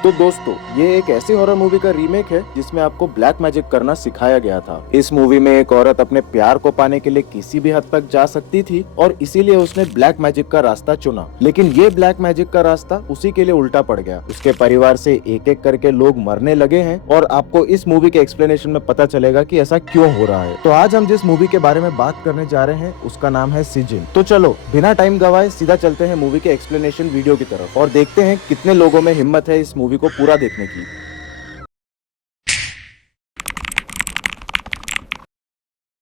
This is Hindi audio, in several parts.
तो दोस्तों, ये एक ऐसी हॉरर मूवी का रीमेक है जिसमें आपको ब्लैक मैजिक करना सिखाया गया था। इस मूवी में एक औरत अपने प्यार को पाने के लिए किसी भी हद तक जा सकती थी और इसीलिए उसने ब्लैक मैजिक का रास्ता चुना। लेकिन ये ब्लैक मैजिक का रास्ता उसी के लिए उल्टा पड़ गया। उसके परिवार से एक एक करके लोग मरने लगे हैं और आपको इस मूवी के एक्सप्लेनेशन में पता चलेगा कि ऐसा क्यों हो रहा है। तो आज हम जिस मूवी के बारे में बात करने जा रहे हैं उसका नाम है सिजिन। तो चलो बिना टाइम गवाए सीधा चलते हैं मूवी के एक्सप्लेनेशन वीडियो की तरफ और देखते हैं कितने लोगों में हिम्मत है इस मूवी को पूरा देखने की।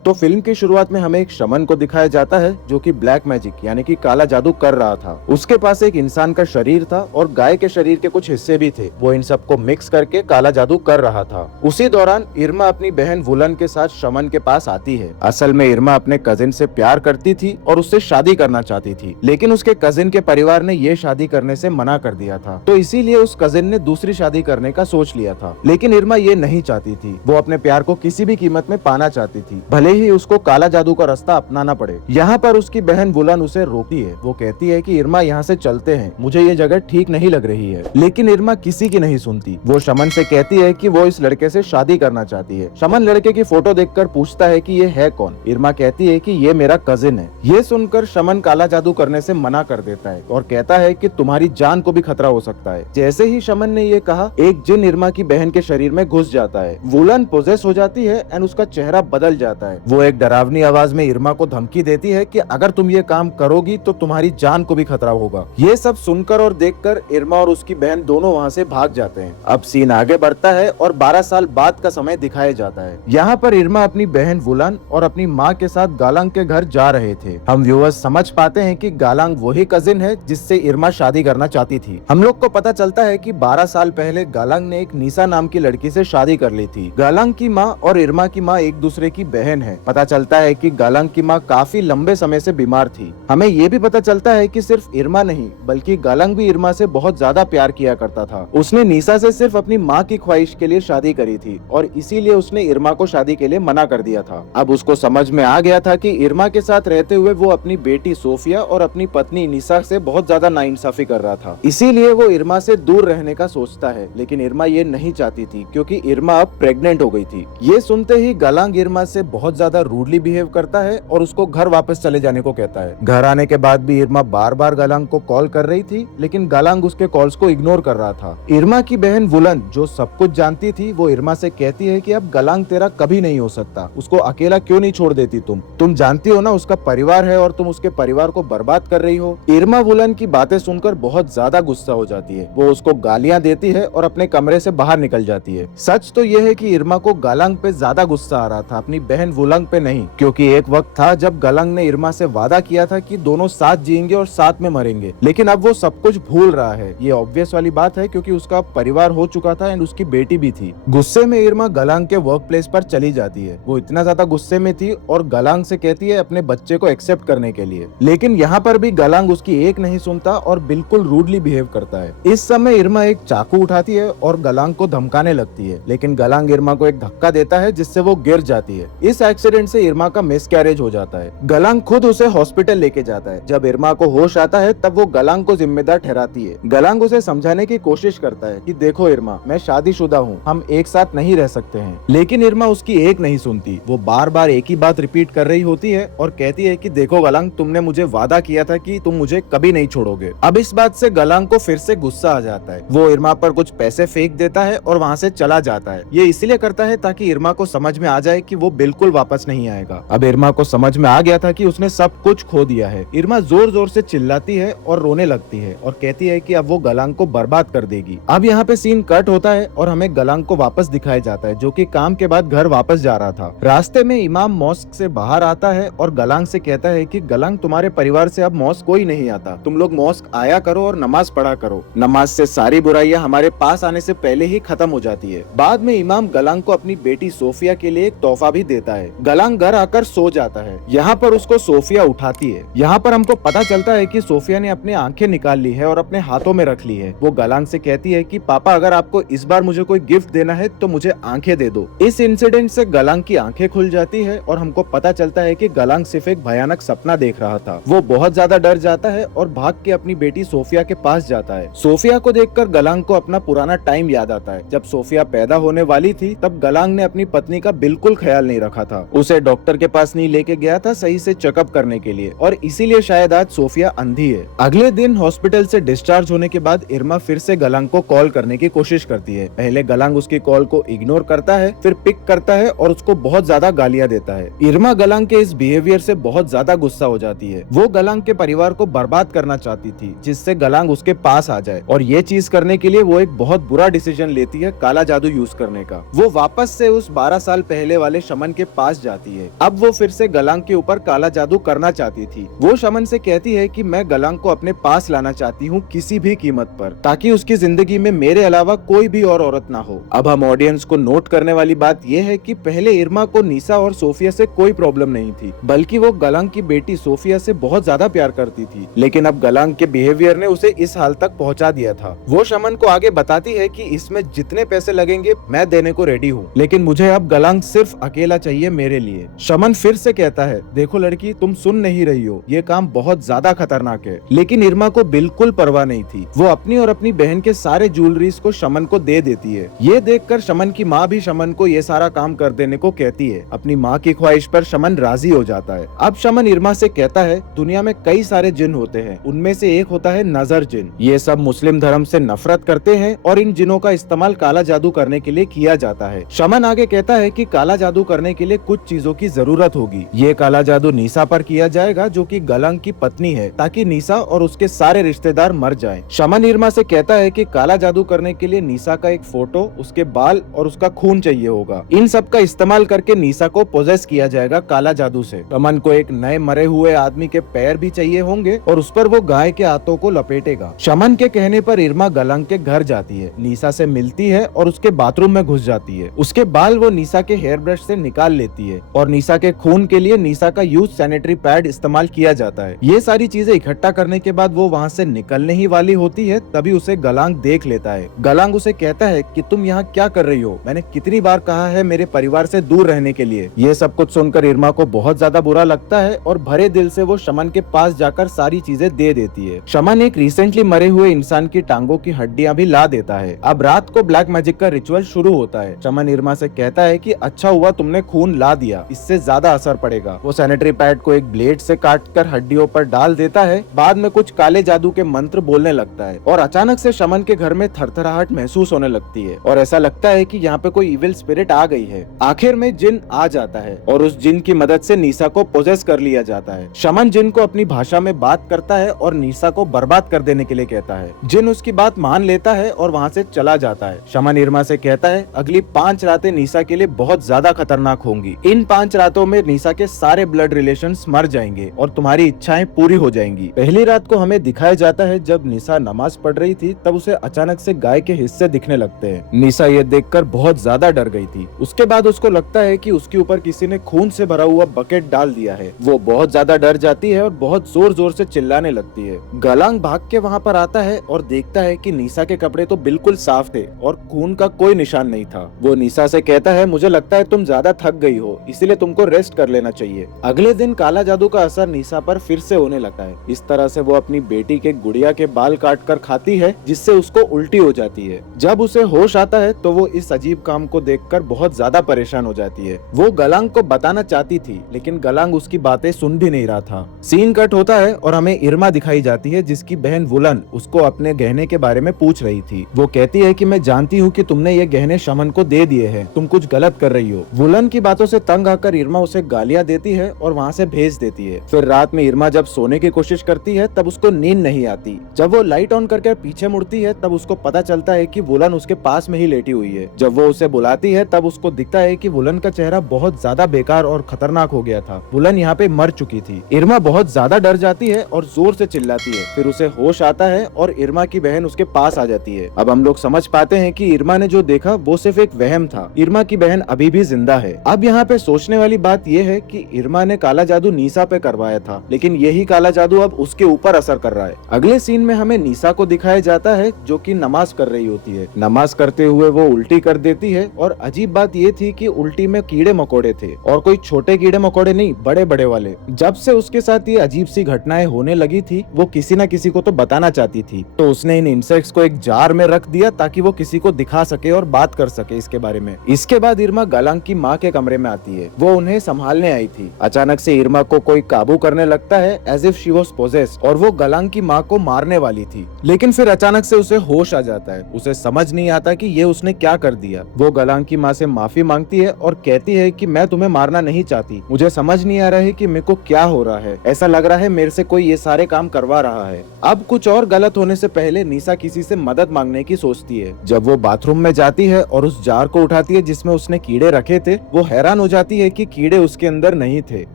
तो फिल्म की शुरुआत में हमें एक शमन को दिखाया जाता है जो कि ब्लैक मैजिक यानी कि काला जादू कर रहा था। उसके पास एक इंसान का शरीर था और गाय के शरीर के कुछ हिस्से भी थे। वो इन सबको मिक्स करके काला जादू कर रहा था। उसी दौरान इरमा अपनी बहन वुलन के साथ शमन के पास आती है। असल में इरमा अपने कजिन से प्यार करती थी और उससे शादी करना चाहती थी, लेकिन उसके कजिन के परिवार ने ये शादी करने से मना कर दिया था। तो इसीलिए उस कजिन ने दूसरी शादी करने का सोच लिया था। लेकिन इरमा ये नहीं चाहती थी। वो अपने प्यार को किसी भी कीमत में पाना चाहती थी, भले ही उसको काला जादू का रास्ता अपनाना पड़े। यहाँ पर उसकी बहन वुलन उसे रोकती है। वो कहती है कि इरमा यहाँ से चलते हैं, मुझे ये जगह ठीक नहीं लग रही है। लेकिन इरमा किसी की नहीं सुनती। वो शमन से कहती है कि वो इस लड़के से शादी करना चाहती है। शमन लड़के की फोटो देखकर पूछता है कि ये है कौन। इरमा कहती है कि ये मेरा कजिन है। ये सुनकर शमन काला जादू करने से मना कर देता है और कहता है कि तुम्हारी जान को भी खतरा हो सकता है। जैसे ही शमन ने ये कहा, एक जिन इरमा की बहन के शरीर में घुस जाता है। वुलन पोजेस हो जाती है एंड उसका चेहरा बदल जाता है। वो एक डरावनी आवाज में इरमा को धमकी देती है कि अगर तुम ये काम करोगी तो तुम्हारी जान को भी खतरा होगा। ये सब सुनकर और देखकर इरमा और उसकी बहन दोनों वहाँ से भाग जाते हैं। अब सीन आगे बढ़ता है और 12 साल बाद का समय दिखाया जाता है। यहाँ पर इरमा अपनी बहन वुलन और अपनी माँ के साथ गालांग के घर जा रहे थे। हम व्यूअर्स समझ पाते हैं कि गालांग वही कजिन है जिससे इरमा शादी करना चाहती थी। हम लोग को पता चलता है कि 12 साल पहले गालांग ने एक नीसा नाम की लड़की से शादी कर ली थी। गालांग की माँ और इरमा की माँ एक दूसरे की बहन है। पता चलता है कि गालांग की माँ काफी लंबे समय से बीमार थी। हमें ये भी पता चलता है कि सिर्फ इरमा नहीं बल्कि गालांग भी इरमा से बहुत ज्यादा प्यार किया करता था। उसने नीसा से सिर्फ अपनी माँ की ख्वाहिश के लिए शादी करी थी और इसीलिए उसने इरमा को शादी के लिए मना कर दिया था। अब उसको समझ में आ गया था कि इरमा के साथ रहते हुए वो अपनी बेटी सोफिया और अपनी पत्नी निसा से बहुत ज्यादा नाइंसाफी कर रहा था। इसीलिए वो इरमा से दूर रहने का सोचता है, लेकिन इरमा ये नहीं चाहती थी क्योंकि इरमा अब प्रेग्नेंट हो गई थी। ये सुनते ही गालांग इरमा से बहुत ज्यादा रूडली बिहेव करता है और उसको घर वापस चले जाने को कहता है। घर आने के बाद भी इरमा बार बार गालांग को कॉल कर रही थी, लेकिन गालांग उसके कॉल्स को इग्नोर कर रहा था। इरमा की बहन वुलन जो सब कुछ जानती थी, वो इरमा से कहती है कि अब गालांग तेरा कभी नहीं हो सकता, उसको अकेला क्यों नहीं छोड़ देती तुम जानती हो ना उसका परिवार है और तुम उसके परिवार को बर्बाद कर रही हो। इरमा वुलन की बातें सुनकर बहुत ज्यादा गुस्सा हो जाती है। वो उसको गालियां देती है और अपने कमरे से बाहर निकल जाती है। सच तो यह है कि इरमा को गालांग पे ज्यादा गुस्सा आ रहा था, अपनी बहन वुलन पे नहीं, क्योंकि एक वक्त था जब गालांग ने इरमा से वादा किया था कि दोनों साथ जिएंगे और साथ में मरेंगे, लेकिन अब वो सब कुछ भूल रहा है। ये ऑब्वियस वाली बात है क्योंकि उसका परिवार हो चुका था एंड उसकी बेटी भी थी। गुस्से में इरमा गालांग के वर्क प्लेस पर चली जाती है। वो इतना ज्यादा गुस्से में थी और गालांग से कहती है अपने बच्चे को एक्सेप्ट करने के लिए, लेकिन यहाँ पर भी गालांग उसकी एक नहीं सुनता और बिल्कुल रूडली बिहेव करता है। इस समय इरमा एक चाकू उठाती है और गालांग को धमकाने लगती है, लेकिन गालांग इरमा को एक धक्का देता है जिससे वो गिर जाती है। इस एक्सीडेंट से इरमा का मिसकैरेज हो जाता है। गालांग खुद उसे हॉस्पिटल लेके जाता है। जब इरमा को होश आता है तब वो गालांग को जिम्मेदार ठहराती है। गालांग उसे समझाने की कोशिश करता है कि देखो इरमा, मैं शादीशुदा हूँ, हम एक साथ नहीं रह सकते हैं, लेकिन इरमा उसकी एक नहीं सुनती। वो बार बार एक ही बात रिपीट कर रही होती है और कहती है कि देखो गालांग, तुमने मुझे वादा किया था कि तुम मुझे कभी नहीं छोड़ोगे। अब इस बात से गालांग को फिर से गुस्सा आ जाता है। वो इरमा पर कुछ पैसे फेंक देता है और वहाँ से चला जाता है। ये इसलिए करता है ताकि इरमा को समझ में आ जाए कि वो बिल्कुल वापस नहीं आएगा। अब इरमा को समझ में आ गया था कि उसने सब कुछ खो दिया है। इरमा जोर जोर से चिल्लाती है और रोने लगती है और कहती है कि अब वो गालांग को बर्बाद कर देगी। अब यहाँ पे सीन कट होता है और हमें गालांग को वापस दिखाया जाता है जो कि काम के बाद घर वापस जा रहा था। रास्ते में इमाम मॉस्क से बाहर आता है और गालांग से कहता है कि गालांग, तुम्हारे परिवार से अब मॉस्क कोई नहीं आता, तुम लोग मॉस्क आया करो और नमाज पढ़ा करो। नमाज से सारी बुराइयां हमारे पास आने से पहले ही खत्म हो जाती है। बाद में इमाम गालांग को अपनी बेटी सोफिया के लिए एक तोहफा भी देता है। गलांग घर आकर सो जाता है। यहाँ पर उसको सोफिया उठाती है। यहाँ पर हमको पता चलता है कि सोफिया ने अपनी आंखें निकाल ली है और अपने हाथों में रख ली है। वो गलांग से कहती है कि पापा, अगर आपको इस बार मुझे कोई गिफ्ट देना है तो मुझे आंखें दे दो। इस इंसिडेंट से गलांग की आंखें खुल जाती है और हमको पता चलता है कि गलांग सिर्फ एक भयानक सपना देख रहा था। वो बहुत ज्यादा डर जाता है और भाग के अपनी बेटी सोफिया के पास जाता है। सोफिया को देखकर गलांग को अपना पुराना टाइम याद आता है। जब सोफिया पैदा होने वाली थी तब गलांग ने अपनी पत्नी का बिल्कुल ख्याल नहीं रखा था। उसे डॉक्टर के पास नहीं लेके गया था सही से चेकअप करने के लिए, और इसीलिए शायद आज सोफिया अंधी है। अगले दिन हॉस्पिटल से डिस्चार्ज होने के बाद इरमा फिर से गलांग को कॉल करने की कोशिश करती है। पहले गलांग उसकी कॉल को इग्नोर करता है, फिर पिक करता है और उसको बहुत ज्यादा गालियां देता है। इरमा गलांग के इस बिहेवियर से बहुत ज्यादा गुस्सा हो जाती है। वो गलांग के परिवार को बर्बाद करना चाहती थी जिससे गलांग उसके पास आ जाए, और ये चीज करने के लिए वो एक बहुत बुरा डिसीजन लेती है, काला जादू यूज करने का। वो वापस से उस 12 साल पहले वाले शमन के पास जाती है। अब वो फिर से गलांग के ऊपर काला जादू करना चाहती थी। वो शमन से कहती है कि मैं गलांग को अपने पास लाना चाहती हूँ किसी भी कीमत पर, ताकि उसकी जिंदगी में मेरे अलावा कोई भी और औरत ना हो। अब हम ऑडियंस को नोट करने वाली बात यह है कि पहले इरमा को निशा और सोफिया से कोई प्रॉब्लम नहीं थी, बल्कि वो गलांग की बेटी सोफिया से बहुत ज्यादा प्यार करती थी। लेकिन अब गलांग के बिहेवियर ने उसे इस हाल तक पहुंचा दिया था। वो शमन को आगे बताती है कि इसमें जितने पैसे लगेंगे मैं देने को रेडी हूँ, लेकिन मुझे अब गलांग सिर्फ अकेला चाहिए मेरे लिए। शमन फिर से कहता है, देखो लड़की, तुम सुन नहीं रही हो, ये काम बहुत ज्यादा खतरनाक है। लेकिन इरमा को बिल्कुल परवाह नहीं थी। वो अपनी और अपनी बहन के सारे ज्वेलरीज को शमन को दे देती है। ये देखकर शमन की माँ भी शमन को ये सारा काम कर देने को कहती है। अपनी माँ की ख्वाहिश पर शमन राजी हो जाता है। अब शमन इरमा से कहता है, दुनिया में कई सारे जिन होते हैं, उनमें से एक होता है नजर जिन। ये सब मुस्लिम धर्म से नफरत करते हैं और इन जिनों का इस्तेमाल काला जादू करने के लिए किया जाता है। शमन आगे कहता है कि काला जादू करने के लिए कुछ चीजों की जरूरत होगी। ये काला जादू निशा पर किया जाएगा जो कि गलांग की पत्नी है, ताकि निशा और उसके सारे रिश्तेदार मर जाएं। शमन इरमा से कहता है कि काला जादू करने के लिए निशा का एक फोटो, उसके बाल और उसका खून चाहिए होगा। इन सब का इस्तेमाल करके निशा को पोजेस किया जाएगा काला जादू से। शमन को एक नए मरे हुए आदमी के पैर भी चाहिए होंगे और उस पर वो गाय के हाथों को लपेटेगा। शमन के कहने पर इरमा गलांग के घर जाती है, निशा से मिलती है और उसके बाथरूम में घुस जाती है। उसके बाल वो निशा के हेयर ब्रश से निकाल लेती है और निशा के खून के लिए निशा का यूज सैनिटरी पैड इस्तेमाल किया जाता है। ये सारी चीजें इकट्ठा करने के बाद वो वहाँ से निकलने ही वाली होती है, तभी उसे गलांग देख लेता है। गलांग उसे कहता है कि तुम यहाँ क्या कर रही हो? मैंने कितनी बार कहा है मेरे परिवार से दूर रहने के लिए। ये सब कुछ सुनकर इरमा को बहुत ज्यादा बुरा लगता है और भरे दिल से वो शमन के पास जाकर सारी चीजें दे देती है। शमन एक रिसेंटली मरे हुए इंसान की टांगों की हड्डियां भी ला देता है। अब रात को ब्लैक मैजिक का रिचुअल शुरू होता है। शमन इरमा से कहता है कि अच्छा हुआ तुमने खून ला दिया, इससे ज्यादा असर पड़ेगा। वो सैनिटरी पैड को एक ब्लेड से काटकर हड्डियों पर डाल देता है। बाद में कुछ काले जादू के मंत्र बोलने लगता है और अचानक से शमन के घर में थरथराहट महसूस होने लगती है और ऐसा लगता है कि यहाँ पे कोई इविल स्पिरिट आ गई है। आखिर में जिन आ जाता है और उस जिन की मदद से निशा को पोजेस कर लिया जाता है। शमन जिन को अपनी भाषा में बात करता है और निशा को बर्बाद कर देने के लिए कहता है। जिन उसकी बात मान लेता है और वहाँ से चला जाता है। शमन इरमा से कहता है, अगली 5 रातें निशा के लिए बहुत ज्यादा खतरनाक होंगी। इन 5 रातों में निशा के सारे ब्लड रिलेशंस मर जाएंगे और तुम्हारी इच्छाएं पूरी हो जाएंगी। पहली रात को हमें दिखाया जाता है जब निशा नमाज पढ़ रही थी, तब उसे अचानक से गाय के हिस्से दिखने लगते हैं। निशा ये देखकर बहुत ज्यादा डर गई थी। उसके बाद उसको लगता है कि उसके ऊपर किसी ने खून से भरा हुआ बकेट डाल दिया है। वो बहुत ज्यादा डर जाती है और बहुत जोर जोर से चिल्लाने लगती है। गलांग भाग के वहाँ पर आता है और देखता है कि निशा के कपड़े तो बिल्कुल साफ थे और खून का कोई निशान नहीं था। वो निशा से कहता है, मुझे लगता है तुम ज्यादा थक गई हो, इसलिए तुमको रेस्ट कर लेना चाहिए। अगले दिन काला जादू का असर निशा पर फिर से होने लगता है। इस तरह से वो अपनी बेटी के गुड़िया के बाल काट कर खाती है, जिससे उसको उल्टी हो जाती है। जब उसे होश आता है तो वो इस अजीब काम को देखकर बहुत ज्यादा परेशान हो जाती है। वो गलांग को बताना चाहती थी, लेकिन गलांग उसकी बातें सुन भी नहीं रहा था। सीन कट होता है और हमें इरमा दिखाई जाती है, जिसकी बहन वुलन उसको अपने गहने के बारे में पूछ रही थी। वो कहती है कि मैं जानती हूँ कि तुमने ये गहने शमन को दे दिए हैं, तुम कुछ गलत कर रही हो। वुलन की बातों से तंग आकर इरमा उसे गालियाँ देती है और वहाँ से भेज देती है। फिर रात में इरमा जब सोने की कोशिश करती है तब उसको नींद नहीं आती। जब वो लाइट ऑन करके पीछे मुड़ती है तब उसको पता चलता है कि वुलन उसके पास में ही लेटी हुई है। जब वो उसे बुलाती है तब उसको दिखता है कि वुलन का चेहरा बहुत ज्यादा बेकार और खतरनाक हो गया था। वुलन यहाँ पे मर चुकी थी। इरमा बहुत ज्यादा डर जाती है और जोर से चिल्लाती है। फिर उसे होश आता है और इरमा की बहन उसके पास आ जाती है। अब हम लोग समझ पाते हैं कि इरमा ने जो देखा वो सिर्फ एक वहम था। इरमा की बहन अभी भी जिंदा है। अब यहाँ यहाँ पे सोचने वाली बात यह है कि इरमा ने काला जादू नीसा पे करवाया था, लेकिन यही काला जादू अब उसके ऊपर असर कर रहा है। अगले सीन में हमें नीसा को दिखाया जाता है जो कि नमाज कर रही होती है। नमाज करते हुए वो उल्टी कर देती है और अजीब बात ये थी कि उल्टी में कीड़े मकोड़े थे और कोई छोटे कीड़े मकोड़े नहीं, बड़े बड़े वाले। जब से उसके साथ ये अजीब सी घटनाएं होने लगी थी, वो किसी न किसी को तो बताना चाहती थी, तो उसने इन इंसेक्ट्स को एक जार में रख दिया ताकि वो किसी को दिखा सके और बात कर सके इसके बारे में। इसके बाद इरमा गलांग की माँ के कमरे में आती है। वो उन्हें संभालने आई थी। अचानक से इरमा को कोई काबू करने लगता है as if she was possessed और वो गलांग की माँ को मारने वाली थी, लेकिन फिर अचानक से उसे होश आ जाता है। उसे समझ नहीं आता कि ये उसने क्या कर दिया। वो गलांग की माँ से माफी मांगती है और कहती है कि मैं तुम्हें मारना नहीं चाहती, मुझे समझ नहीं आ रहा है कि मेरे को क्या हो रहा है, ऐसा लग रहा है मेरे से कोई ये सारे काम करवा रहा है। अब कुछ और गलत होने से पहले नीसा किसी से मदद मांगने की सोचती है। जब वो बाथरूम में जाती है और उस जार को उठाती है जिसमें उसने कीड़े रखे थे, वो हैरान हो जाती है कि कीड़े उसके अंदर नहीं थे।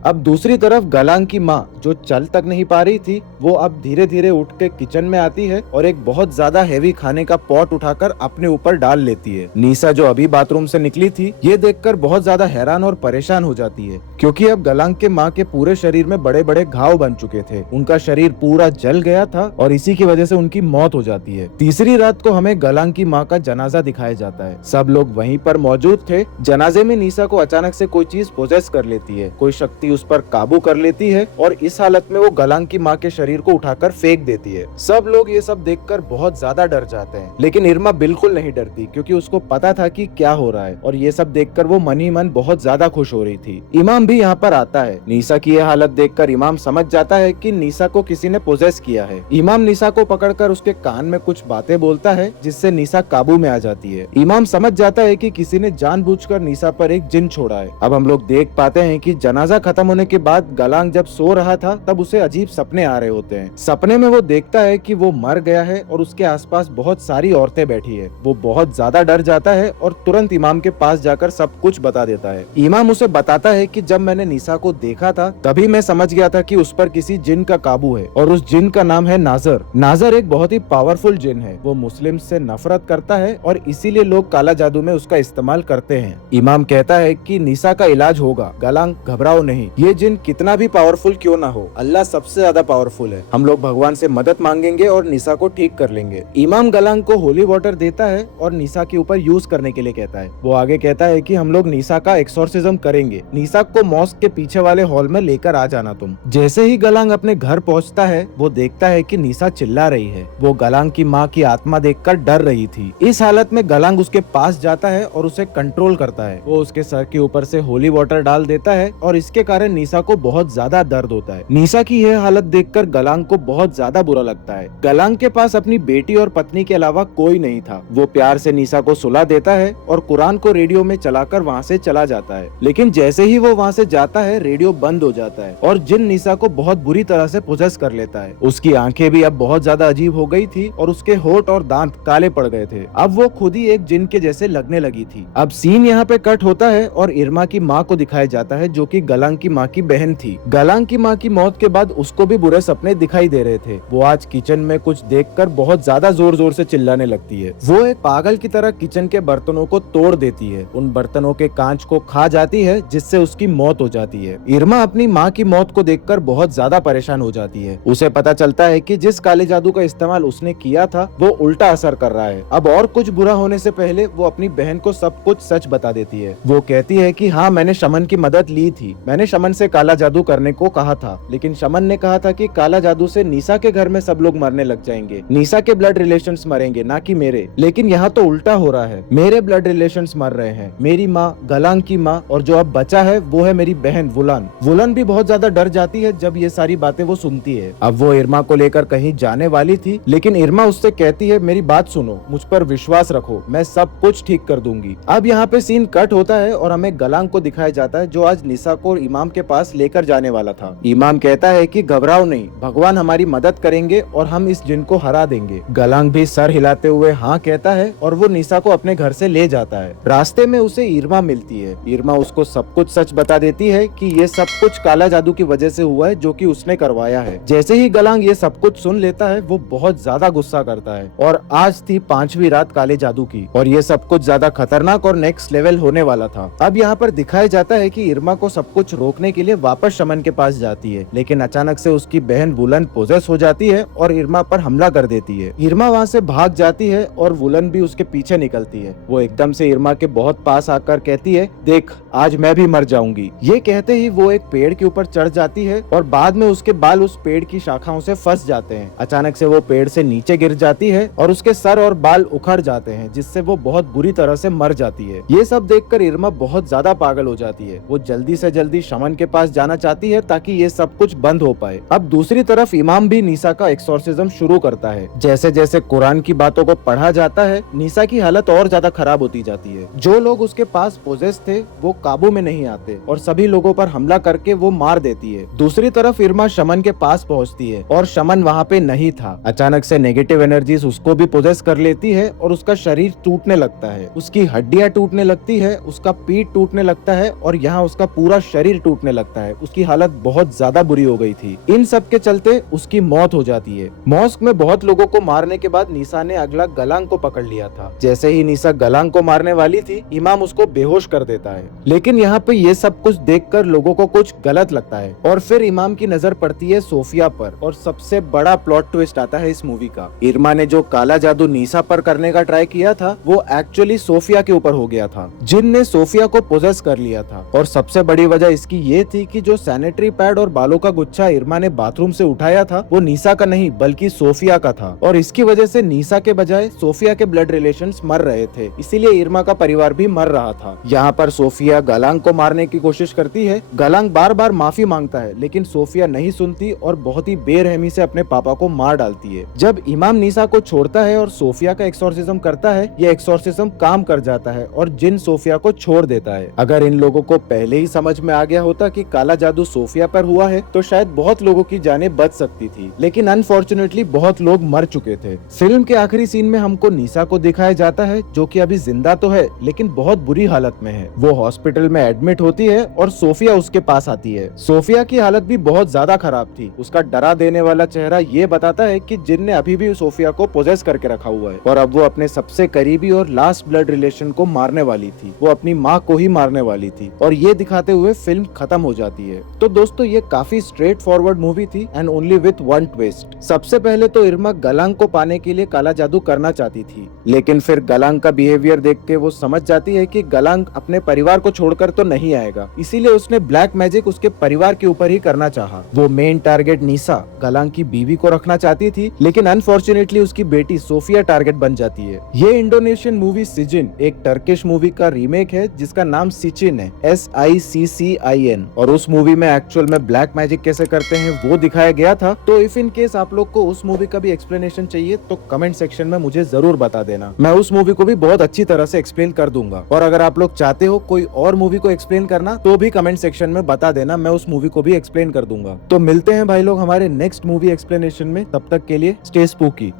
अब दूसरी तरफ गलांग की माँ जो चल तक नहीं पा रही थी, वो अब धीरे धीरे उठ के किचन में आती है और एक बहुत ज्यादा हैवी खाने का पॉट उठाकर अपने ऊपर डाल लेती है। नीसा जो अभी बाथरूम से निकली थी, ये देखकर बहुत ज्यादा हैरान और परेशान हो जाती है, क्योंकि अब गलांग के माँ के पूरे शरीर में बड़े बड़े घाव बन चुके थे। उनका शरीर पूरा जल गया था और इसी की वजह से उनकी मौत हो जाती है। तीसरी रात को हमें गलांग की माँ का जनाजा दिखाया जाता है। सब लोग वहीं पर मौजूद थे। जनाजे में नीसा को अचानक से कोई चीज पोजेस कर लेती है, कोई शक्ति उस पर काबू कर लेती है और इस हालत में वो गलांग की माँ के शरीर को उठाकर फेंक देती है। सब लोग ये सब देखकर बहुत ज्यादा डर जाते हैं, लेकिन इरमा बिल्कुल नहीं डरती, क्योंकि उसको पता था कि क्या हो रहा है और ये सब देखकर वो मन ही मन बहुत ज्यादा खुश हो रही थी। इमाम भी यहाँ पर आता है। नीसा की यह हालत देखकर इमाम समझ जाता है कि नीसा को किसी ने पोजेस किया है। इमाम नीसा को पकड़कर उसके कान में कुछ बातें बोलता है जिससे नीसा काबू में आ जाती है। इमाम समझ जाता है कि किसी ने जानबूझकर नीसा पर एक जिन छोड़ा है। अब हम लोग देख पाते हैं कि जनाजा खत्म होने के बाद गलांग जब सो रहा था, तब उसे अजीब सपने आ रहे होते हैं। सपने में वो देखता है कि वो मर गया है और उसके आसपास बहुत सारी औरतें बैठी है। वो बहुत ज्यादा डर जाता है और तुरंत इमाम के पास जाकर सब कुछ बता देता है। इमाम उसे बताता है कि जब मैंने नीसा को देखा था, तभी मैं समझ गया था कि उस पर किसी जिन का काबू है और उस जिन का नाम है नाजर। नाजर एक बहुत ही पावरफुल जिन है। वो मुस्लिम से नफरत करता है और इसीलिए लोग काला जादू में उसका इस्तेमाल करते हैं। इमाम कहता है कि नीसा का इलाज होगा, गलांग घबराओ नहीं। ये जिन कितना भी पावरफुल क्यों ना हो, अल्लाह सबसे ज्यादा पावरफुल है। हम लोग भगवान से मदद मांगेंगे और नीसा को ठीक कर लेंगे। इमाम गलांग को होली वाटर देता है और नीसा के ऊपर यूज करने के लिए कहता है। वो आगे कहता है कि हम लोग नीसा का एक्सोर्सिज्म करेंगे। नीसा को मॉस्क के पीछे वाले हॉल में लेकर आ जाना तुम। जैसे ही गलांग अपने घर पहुंचता है, वो देखता है कि नीसा चिल्ला रही है। वो गलांग की माँ की आत्मा देखकर डर रही थी। इस हालत में गलांग उसके पास जाता है और उसे कंट्रोल करता है। वो उसके सर के ऊपर से होली वाटर डाल देता है और इसके कारण नीसा को बहुत ज्यादा दर्द होता है। नीसा की यह हालत देखकर गलांग को बहुत ज्यादा बुरा लगता है। गलांग के पास अपनी बेटी और पत्नी के अलावा कोई नहीं था। वो प्यार से नीसा को सुला देता है और कुरान को रेडियो में चलाकर वहाँ से चला जाता है। लेकिन जैसे ही वो वहाँ से जाता है, रेडियो बंद हो जाता है और जिन नीसा को बहुत बुरी तरह से पोजेस कर लेता है। उसकी आंखें भी अब बहुत ज्यादा अजीब हो गई थी और उसके होठ और दांत काले पड़ गए थे। अब वो खुद ही एक जिन के जैसे लगने लगी थी। अब सीन यहाँ पे कट होता है और इरमा की माँ को दिखाया जाता है, जो कि गलांग की माँ की बहन थी। गलांग की माँ की मौत के बाद उसको भी बुरे सपने दिखाई दे रहे थे। वो आज किचन में कुछ देखकर बहुत ज्यादा जोर जोर से चिल्लाने लगती है। वो एक पागल की तरह किचन के बर्तनों को तोड़ देती है, उन बर्तनों के कांच को खा जाती है, जिससे उसकी मौत हो जाती है। इरमा अपनी माँ की मौत को देखकर बहुत ज्यादा परेशान हो जाती है। उसे पता चलता है कि जिस काले जादू का इस्तेमाल उसने किया था, वो उल्टा असर कर रहा है। अब और कुछ बुरा होने से पहले वो अपनी बहन को सब कुछ सच बता देती है। वो कहती है कि हाँ, मैंने शमन की मदद ली थी। मैंने शमन से काला जादू करने को कहा था, लेकिन शमन ने कहा था कि काला जादू से नीसा के घर में सब लोग मरने लग जाएंगे। नीसा के ब्लड रिलेशंस मरेंगे, ना कि मेरे। लेकिन यहाँ तो उल्टा हो रहा है, मेरे ब्लड रिलेशंस मर रहे हैं। मेरी माँ, गलांग की माँ, और जो अब बचा है वो है मेरी बहन वुलन। वुलन भी बहुत ज्यादा डर जाती है जब ये सारी बातें वो सुनती है। अब वो इरमा को लेकर कहीं जाने वाली थी, लेकिन इरमा उससे कहती है, मेरी बात सुनो, मुझ पर विश्वास रखो, मैं सब कुछ ठीक कर दूंगी। अब यहाँ पे सीन कट होता है और हमें गलांग को दिखाया जाता है, जो आज निसा को इमाम के पास लेकर जाने वाला था। इमाम कहता है कि घबराओ नहीं, भगवान हमारी मदद करेंगे और हम इस जिन को हरा देंगे। गलांग भी सर हिलाते हुए हाँ कहता है और वो निसा को अपने घर से ले जाता है। रास्ते में उसे इरमा मिलती है। इरमा उसको सब कुछ सच बता देती है कि ये सब कुछ काला जादू की वजह से हुआ है, जो कि उसने करवाया है। जैसे ही गलांग ये सब कुछ सुन लेता है, वो बहुत ज्यादा गुस्सा करता है। और आज थी 5वीं रात काले जादू की और ये सब कुछ ज्यादा खतरनाक और नेक्स्ट लेवल होने वाला था। अब यहाँ पर दिखाया जाता है कि इरमा को सब कुछ रोकने के लिए वापस शमन के पास जाती है, लेकिन अचानक से उसकी बहन वुलन पोजेस हो जाती है और इरमा पर हमला कर देती है। इरमा वहाँ से भाग जाती है और वुलन भी उसके पीछे निकलती है। वो एकदम से इरमा के बहुत पास आकर कहती है, देख आज मैं भी मर जाऊंगी। ये कहते ही वो एक पेड़ के ऊपर चढ़ जाती है और बाद में उसके बाल उस पेड़ की शाखाओं से फंस जाते हैं। अचानक से वो पेड़ से नीचे गिर जाती है और उसके सर और बाल उखड़ जाते हैं, जिससे वो बहुत बुरी तरह से मर जाती है। ये सब देखकर इरमा बहुत ज्यादा पागल हो जाती है। वो जल्दी से जल्दी शमन के पास जाना चाहती है ताकि ये सब कुछ बंद हो पाए। अब दूसरी तरफ इमाम भी नीसा का एक्सोर्सिज्म शुरू करता है। जैसे जैसे कुरान की बातों को पढ़ा जाता है, नीसा की हालत और ज्यादा खराब होती जाती है। जो लोग उसके पास पोजेस थे वो काबू में नहीं आते और सभी लोगों पर हमला करके वो मार देती है। दूसरी तरफ इरमा शमन के पास पहुंचती है और शमन वहाँ पे नहीं था। अचानक से नेगेटिव एनर्जीज उसको भी पोजेस कर लेती है और उसका शरीर टूटने लगता है। उसकी हड्डियां टूटने लगती है, उसका पीठ टूटने लगता है और यहाँ उसका पूरा शरीर टूटने लगता है। उसकी हालत बहुत ज्यादा बुरी हो गई थी। इन सब के चलते उसकी मौत हो जाती है। मॉस्क में बहुत लोगों को मारने के बाद नीसा ने अगला गलांग को पकड़ लिया था। जैसे ही नीसा गलांग को मारने वाली थी, इमाम उसको बेहोश कर देता है। लेकिन यहाँ पे ये सब कुछ देखकर लोगों को कुछ गलत लगता है और फिर इमाम की नजर पड़ती है सोफिया पर और सबसे बड़ा प्लॉट ट्विस्ट आता है इस मूवी का। इरमा ने जो काला जादू नीसा पर करने का ट्राई किया था वो एक्चुअली सोफिया के ऊपर हो गया था। जिन ने सोफिया को पोजेस कर लिया था और सबसे बड़ी वजह इसकी ये थी कि जो सैनिटरी पैड और बालों का गुच्छा इरमा ने बाथरूम से उठाया था वो नीसा का नहीं बल्कि सोफिया का था और इसकी वजह से नीसा के बजाय सोफिया के ब्लड रिलेशंस मर रहे थे, इसीलिए इरमा का परिवार भी मर रहा था। यहाँ पर सोफिया गलांग को मारने की कोशिश करती है। गलांग बार बार माफी मांगता है लेकिन सोफिया नहीं सुनती और बहुत ही बेरहमी से अपने पापा को मार डालती है। जब इमाम नीसा को छोड़ता है और सोफिया का एक्सोर्सिज्म करता है, ये एक्सोर्सिज्म काम कर जाता है और जिन सोफिया को छोड़ देता है। अगर इन लोगों को पहले ही समझ में आ गया होता कि काला जादू सोफिया पर हुआ है तो शायद बहुत लोगों की जानें बच सकती थी, लेकिन अनफॉर्चुनेटली बहुत लोग मर चुके थे। फिल्म के आखिरी सीन में हमको नीसा को दिखाया जाता है जो कि अभी जिंदा तो है लेकिन बहुत बुरी हालत में है। वो हॉस्पिटल में एडमिट होती है और सोफिया उसके पास आती है। सोफिया की हालत भी बहुत ज्यादा खराब थी। उसका डरा देने वाला चेहरा ये बताता है कि जिन ने अभी भी सोफिया को पोजेस करके रखा हुआ है और अब वो अपने सबसे करीबी और लास्ट ब्लड रिलेशन को मारने वाली थी। वो अपनी माँ को ही मारने वाली थी और ये दिखाते हुए फिल्म खत्म हो जाती है। तो दोस्तों ये काफी स्ट्रेट फॉरवर्ड मूवी थी and only with one twist. सबसे पहले तो इरमा गलांग को पाने के लिए काला जादू करना चाहती थी, लेकिन फिर गलांग का बिहेवियर देख के वो समझ जाती है कि गलांग अपने परिवार को छोड़कर तो नहीं आएगा, इसीलिए उसने ब्लैक मैजिक उसके परिवार के ऊपर ही करना चाहा। वो मेन टारगेट नीसा गलांग की बीवी को रखना चाहती थी, लेकिन अनफॉर्चुनेटली उसकी बेटी सोफिया टारगेट बन जाती है। ये इंडोनेशियन मूवी सिजिन एक टर्किश मूवी का रीमेक है जिसका नाम सिचिन है, SICCIN, और उस मूवी में एक्चुअल में ब्लैक मैजिक कैसे करते हैं वो दिखाया गया था। तो इफ इन केस आप लोग को उस मूवी का भी एक्सप्लेनेशन चाहिए तो कमेंट सेक्शन में मुझे जरूर बता देना, मैं उस मूवी को भी बहुत अच्छी तरह से एक्सप्लेन कर दूंगा। और अगर आप लोग चाहते हो कोई और मूवी को एक्सप्लेन करना तो भी कमेंट सेक्शन में बता देना, मैं उस मूवी को भी एक्सप्लेन कर दूंगा। तो मिलते हैं भाई लोग हमारे नेक्स्ट मूवी एक्सप्लेनेशन में, तब तक के लिए स्टे स्पूकी।